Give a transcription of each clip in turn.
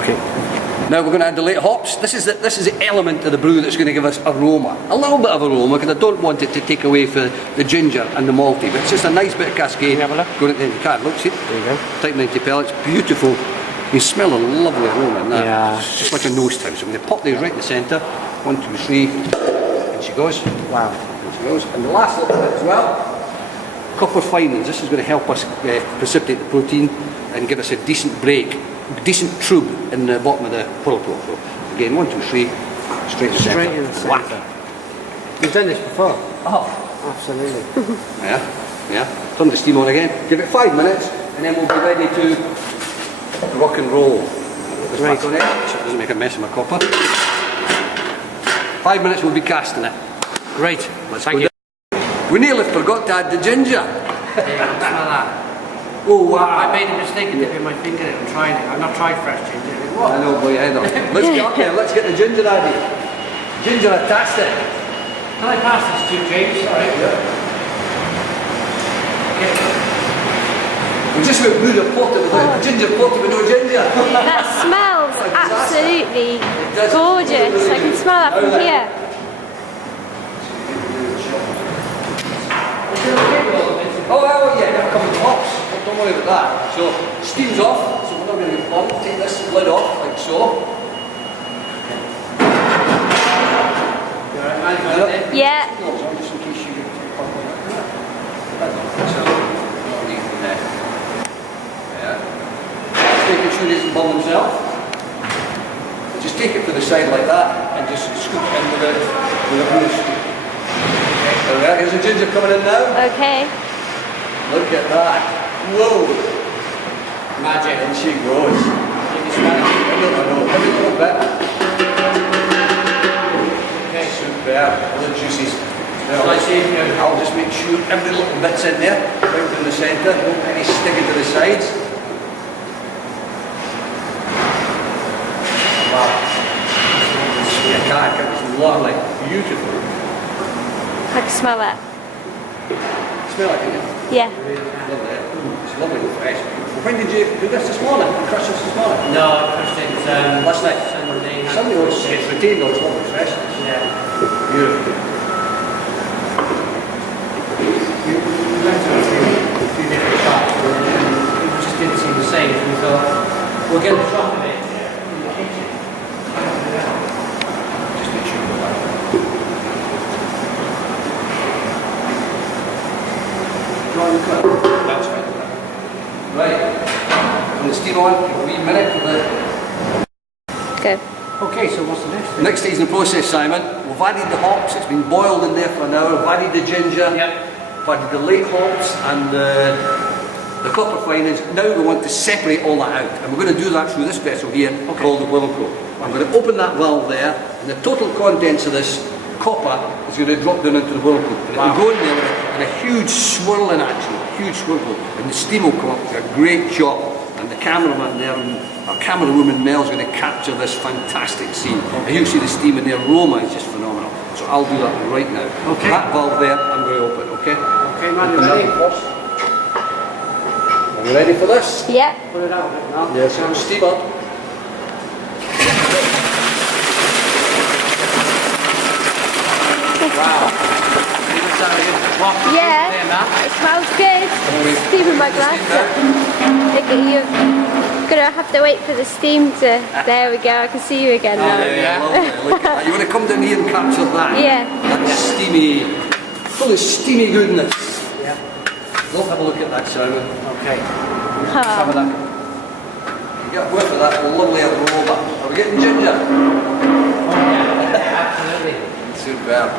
Okay. Now we're going to add the late hops. This is the element of the brew that's going to give us aroma. A little bit of aroma, because I don't want it to take away for the ginger and the malty, but it's just a nice bit of cascade. Can you have a look? Going into the card. Look, see? There you go. Type 90 pellets, beautiful. You smell a lovely aroma in that. Yeah. It's just like a nose tube. So I'm going to pop these right in the centre. 1, 2, 3. And she goes. Wow. And she goes. And the last little bit as well, copper finings. This is going to help us precipitate the protein and give us a decent break, decent trub in the bottom of the whirlpool. So again, 1, 2, 3, straight in the centre. Straight in the Whack. centre. You've done this before? Oh, Absolutely. yeah. Turn the steam on again. Give it 5 minutes, and then we'll be ready to rock and roll. This Right. back on it, so it doesn't make a mess of my copper. 5 minutes, we'll be casting it. Great. Let's Thank go you. down. We nearly forgot to add the ginger. Yeah, smell that. Oh wow! I made a mistake of dipping my finger in it and trying it. I've not tried fresh ginger. I know, boy, I know. Let's get up there. Let's get the ginger added. Ginger-tastic. Can I pass this to James? Sorry. Yeah. Okay. We just went through the pot with the ginger pot with no ginger. That smells absolutely gorgeous. I can smell that from here. Oh yeah, never come with hops. Don't worry about that. So, steam's off, so we're not going to get long. Take this lid off, like so. Yeah. Just in case you get making sure he doesn't burn himself. Just take it to the side like that and just scoop it in with a blue scoop. There we are. Here's the ginger coming in now. Okay. Look at that. Whoa. Magic. And she goes. You can smell it. Every little bit. Okay. Superb. All the juices. Shall I see if you know? I'll just make sure every little bit's in there. Right in the centre. Don't any sticking to the sides. Wow. Yeah, God, it's lovely. Beautiful. I can smell that. Smell it, can you? Yeah. Lovely. It's lovely and fresh. When did you do this morning? You crushed this morning? No, I crushed it Last night? Sunday. Sunday was it's retained on, it's lovely fresh. Yeah. Beautiful. We went to a few different shops and it just didn't seem the same. So we thought, we'll get the drop of it in the kitchen. Just make sure you go back. That's right. Right. From the steam on, a wee minute for the... Go. Okay, so what's the next thing? Next stage in the process, Simon, we've added the hops, it's been boiled in there for an hour, we've added the ginger, Yep. we've added the late hops and the copper finings. Now we want to separate all that out, and we're going to do that through this vessel here called the whirlpool. I'm going to open that valve there, and the total contents of this copper is going to drop down into the whirlpool. And it will go in there in a huge swirling action, a huge whirlpool, and the steam will come up with a great job. And the cameraman there, our camera woman Mel's going to capture this fantastic scene. And you'll see the steam and the aroma is just phenomenal. So I'll do that right now. Okay. That valve there, I'm going to open, okay? Okay, man, you Open ready? that first. Are you ready for this? Yeah. Put it out a bit now. Yes, I'm steam up. Wow. Yeah. It smells good. Steam in my glass. Look at you. Gonna have to wait for the steam to. There we go. I can see you again now. Lovely. Look at that. You want to come down here and capture that? Yeah. That steamy, full of steamy goodness. Yeah. We'll have a look at that, Simon. Okay. Some of that. You get a whiff of that lovely aroma. Are we getting ginger? Oh yeah, absolutely. Superb.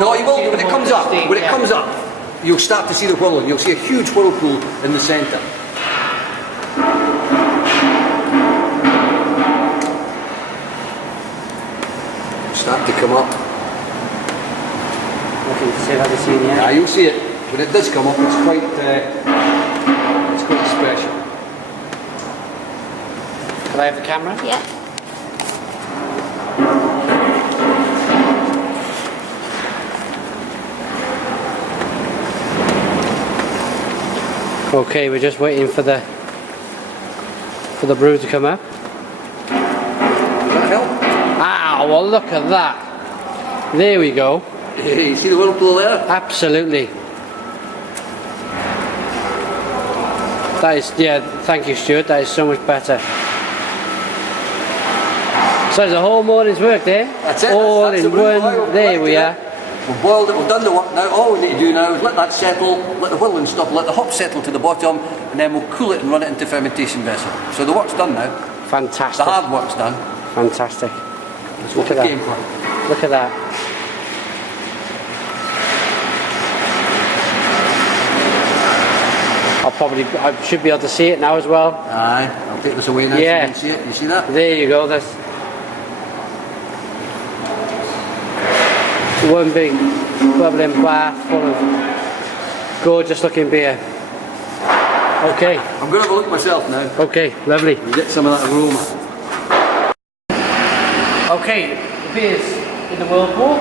No, you will when it comes up. When it comes up, you'll start to see the whirl. You'll see a huge whirlpool in the centre. Start to come up. Looking to see if I can see in the Yeah, air. you'll see it. When it does come up, it's quite special. Can I have the camera? Yeah. Okay, we're just waiting for the for the brew to come up. Does that help? Ah, well look at that. There we go. You see the whirlpool there? Absolutely. That is, yeah, thank you Stuart, that is so much better. So there's a whole morning's work there. That's it. All that's in the brew. one, there we are. We've boiled it, we've done the work now. All we need to do now is let that settle, let the whirling stop, let the hop settle to the bottom, and then we'll cool it and run it into fermentation vessel. So the work's done now. Fantastic. The hard work's done. Fantastic. That's Look what at we came that. for. Look at that. I should be able to see it now as well. Aye, I'll take this away now Yeah. so you can see it. You see that? There you go. That's one big bubbling bath full of gorgeous looking beer. Okay, I'm going to have a look myself now. okay, lovely. And get some of that aroma. Okay, the beer's in the whirlpool.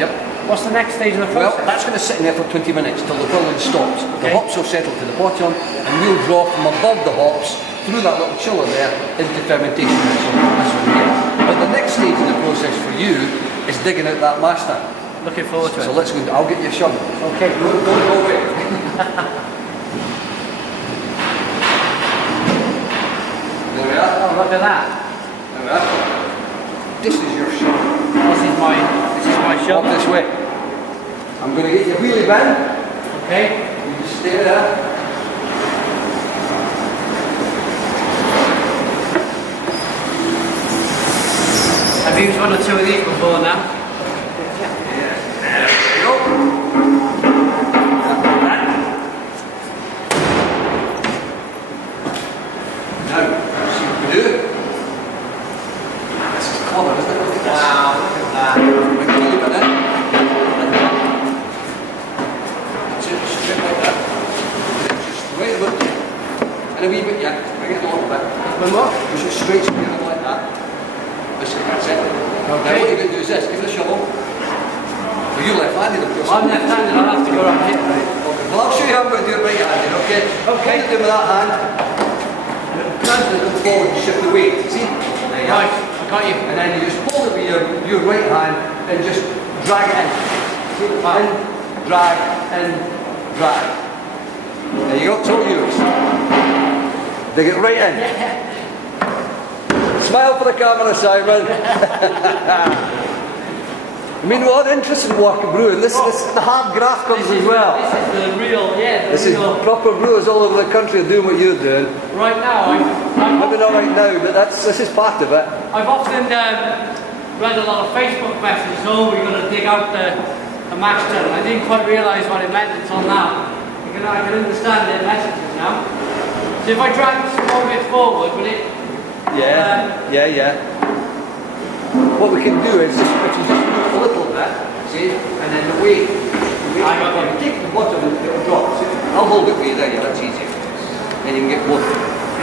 Yep. What's the next stage of the Well, process? that's going to sit in there for 20 minutes till the whirling stops. The Okay. hops will settle to the bottom and we'll draw from above the hops through that little chiller there into fermentation vessel. This one here. But the next stage of the process for you is digging out that mash tank. Looking forward to So it. let's go, I'll get you a shovel. Okay. Don't go away. There we are. Oh, look at that. There we are. This is your shovel. This is my Walk shop. this way. I'm going to get your wheelie bin. Okay. You just stay there. I've used one or two of these before now. There we go. Now, see what we do. This is clever, isn't it? Look at this. Wow, look at that. Bring the wheelie bin in. That's it, straight like that. Just right about there. And a wee bit, yeah. Bring it a little bit. One more. Push it straight together like that. That's it. Now what you're going to do is this, give it a shovel. Well, you're left-handed, of course. I'm left-handed, I'll have to go around here. Right, okay. Well, I'll show you how I'm going to do it right-handed, okay? Okay. What you do with that hand, gradually come forward and shift the weight, see? There you Right, are. I got you. And then you just hold it with your right hand and just drag it in. See? In, drag, in, drag. There you go, it's all yours. Dig it right in. Smile for the camera, Simon. I mean, what interesting work of brewing. This the hard graft comes as well. This is the real, yeah, the This is real. proper brewers all over the country are doing what you're doing. Right now, Maybe not right now, but this is part of it. I've often read a lot of Facebook messages, oh, we're going to dig out the mash tun. I didn't quite realise what it meant until now. I can understand their messages now. So if I drag this a little bit forward, will it? Yeah. What we can do is just move a little bit, see, and then the weight. I got you. Take the bottom and it'll drop. See? I'll hold it for you there, yeah, that's easy. Then you can get both.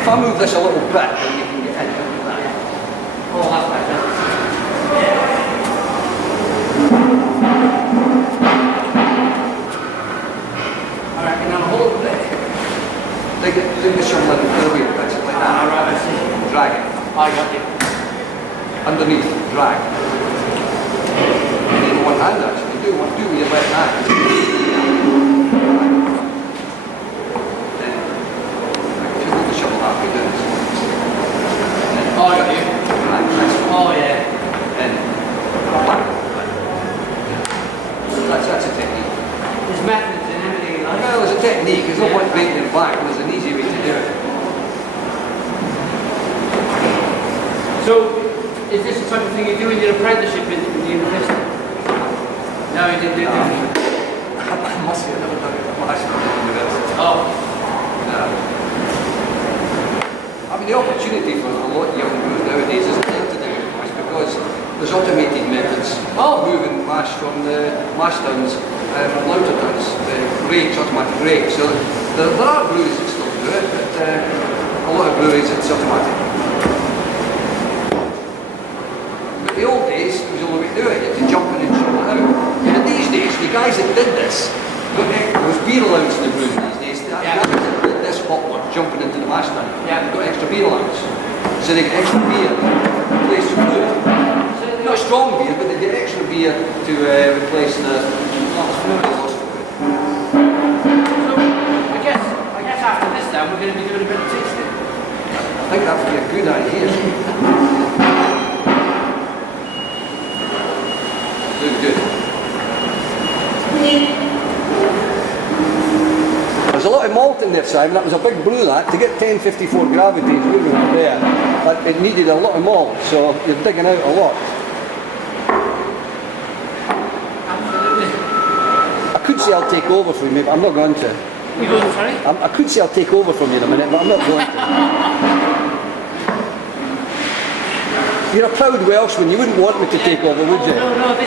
If I move this a little bit, then you can get in like that. Oh, that's better. I reckon I'll hold it. Dig the shovel in the way, that's it like that. Right, I see. Drag it. I got you. Underneath, drag. You need one hand actually, do with your left hand. Then, if you move the shovel halfway down, then, Oh, I got you. drag, nice one. Oh, yeah. Then, back. That's a technique. There's methods in everything. Like. Well, there's a technique, there's no point making it back, there's an easy way to do it. So, is this the type of thing you do in your apprenticeship in the university? No, you didn't do that. I must say, I've never done it at university. Oh. No. I mean, the opportunity for a lot of young brewers nowadays isn't there to do it, because there's automated methods of moving mash from the mash tuns, lauter tuns, the rakes, automatic rakes. So there are breweries that still do it, but a lot of breweries it's automatic. But the old days, it was the only way to do it. You had to jump in and shovel it out. And these days, the guys that did this, there was beer allowance in the brewing these days. The guys that did this hot work, jumping into the mash tun, got extra beer allowance. So they get extra beer to replace the fluid. Not strong beer, but they get extra beer to replace the fluid they lost. So, I guess after this then, we're going to be doing a bit of tasting. I think that would be a good idea. Good. There's a lot of malt in there, Simon. That was a big brew, that. To get 1054 gravities moving up there, that it needed a lot of malt, so you're digging out a lot. Absolutely. I could say I'll take over from you, but I'm not going to. You going, sorry? I could say I'll take over from you in a minute, but I'm not going to. You're a proud Welshman, you wouldn't want me to take over, would you?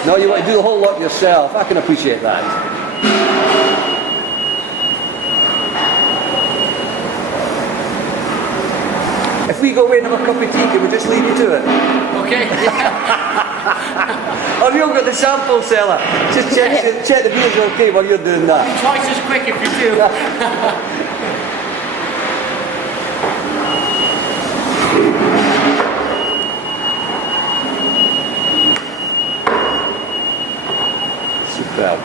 No, You want to do the whole lot yourself. I can appreciate that. If we go away and have a cup of tea, can we just leave you to it? Okay. Oh, you've got the sample cellar. Just check the beer's okay while you're doing that. Twice as quick if you do. Superb.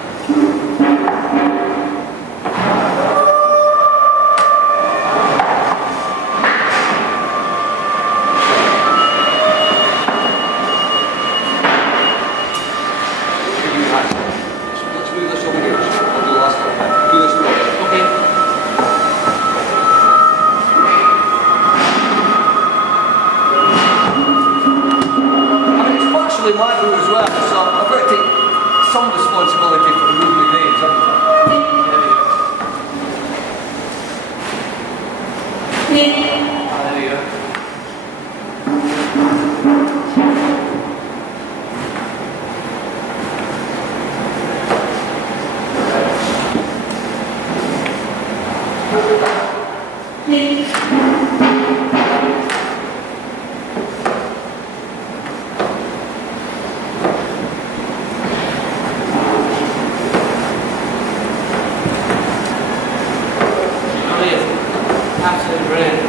Let's move this over here. I'll do the last one. Do this one. Okay. I mean, it's partially my brew as well, so I've got to take some responsibility for moving the grains, haven't I? There you go. Absolutely brilliant.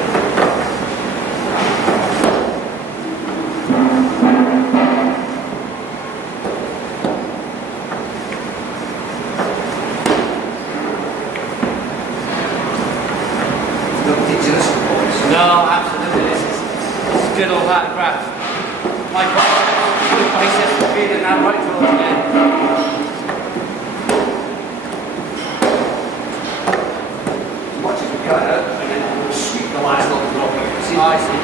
Don't teach you this one, boys. No, absolutely. This is good old hard craft. My biceps feeling that right towards the end. As much as we cut out, and then we'll sweep the last little drop out. See? I see.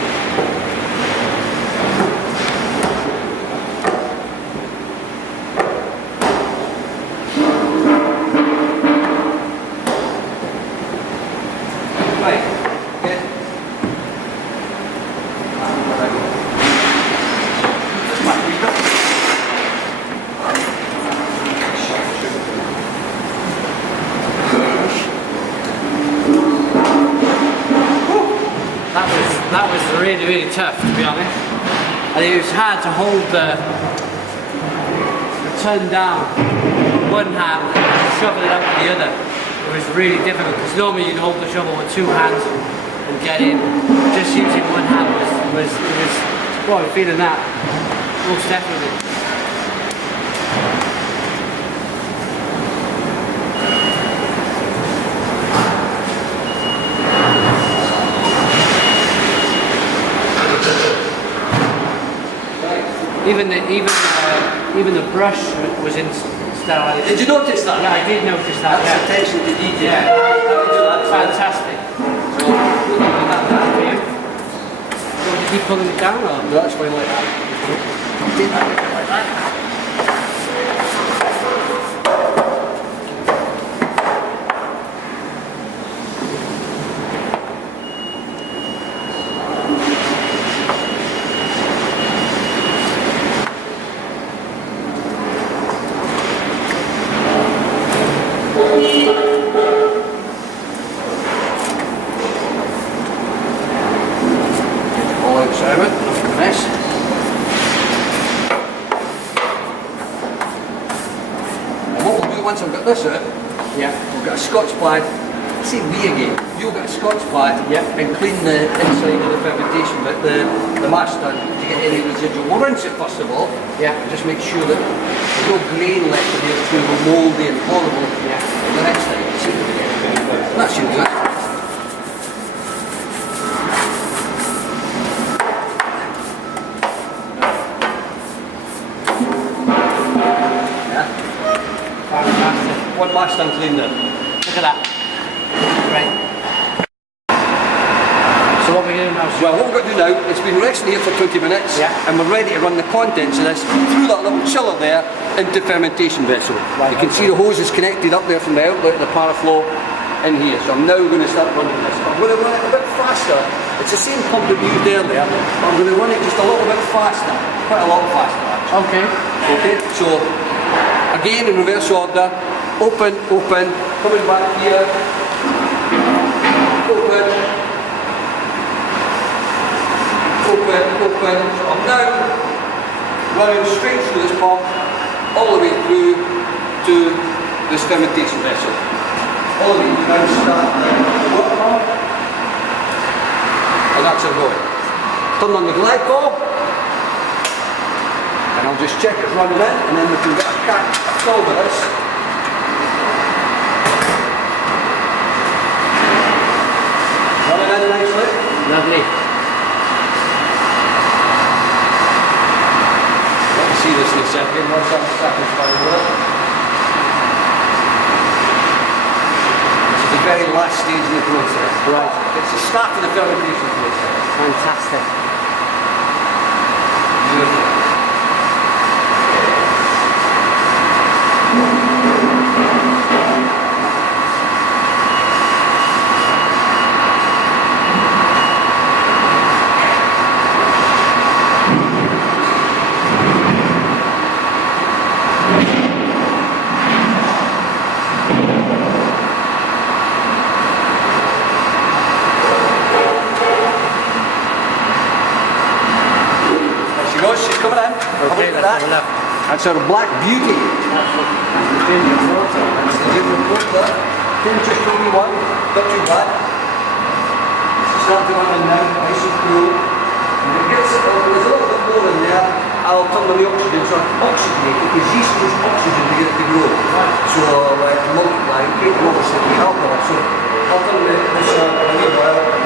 Right. Okay. That was really, really tough, to be honest. I think it was hard to hold the turn down with one hand and shovel it out with the other. It was really difficult because normally you'd hold the shovel with two hands and get in. Just using one hand was well, I'm feeling that most definitely. Even the brush was in sterilized. Did you notice that? Yeah, I did notice that. That's attention to detail. Yeah. How do that? Fantastic. So, we'll leave it at that for you. So did you pulling it down or? No, that's fine like that. Take that like that. All out, Simon. Nice. And what we'll do once I've got this out, Yeah. we'll get a Scotch plaid, say we again, you'll get a Scotch pad and clean the inside of the fermentation, but the mash tun to get any residual. We'll rinse it first of all, and just make sure that there's no grain left in there through the mouldy and horrible the next time. That should do it. One mash tun clean there. Look at that. Right. So what we're going to do now? Well, what we're going to do now, it's been resting here for 20 minutes, and we're ready to run the contents of this through that little chiller there into fermentation vessel. You can see the hose is connected up there from the outlet of the paraflow in here. So I'm now going to start running this. I'm going to run it a bit faster. It's the same pump that we used earlier, but I'm going to run it just a little bit faster. Quite a lot faster, actually. Okay, so again in reverse order. Open, coming back here, open, so I'm now running straight through this pump, all the way through to this fermentation vessel. All the way now start the water pump, and that's it going. Turn on the glycol, and I'll just check it running in, and then we can get a cat fill with this. Running in nicely. Lovely. Let's see this in a second, once I'm satisfied with it. This is the very last stage in the process. Right. It's the start of the fermentation process. Fantastic. Beautiful. She's coming in. Okay, Look at that. That's our black beauty. That's the junior porter. That's the junior porter. Just only one, not too bad. She's starting on now, nice and cool. And it gets it, there's a little bit more in there. I'll turn on the oxygen, so I oxygenate it, because yeast needs oxygen to get it to grow. So to multiply, create an oxygen, alcohol. So I'll turn this on a little while.